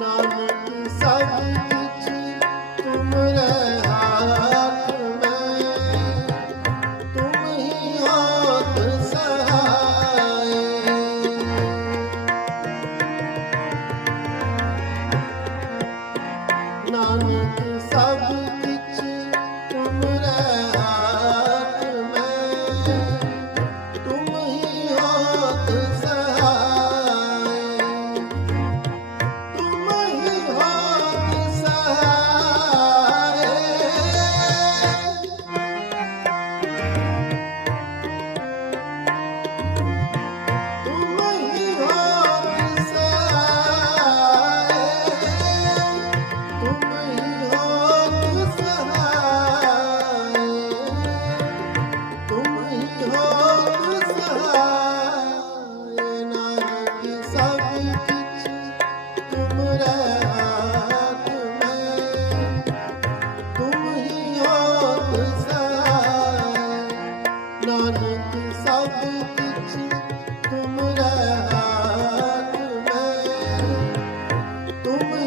ਨਾਨਕ ਸਭ ਕੁਛ ਤੁਮਰੇ ਹਾਥ ਮੈਂ। ਤੁਮ ਹੀ ਹੋਤ ਸਹਾਏ। ਨਾਨਕ ਸਭ ਕਿਛ ਤੁਮਰੇ ਹਾਥ तुम रहा तुम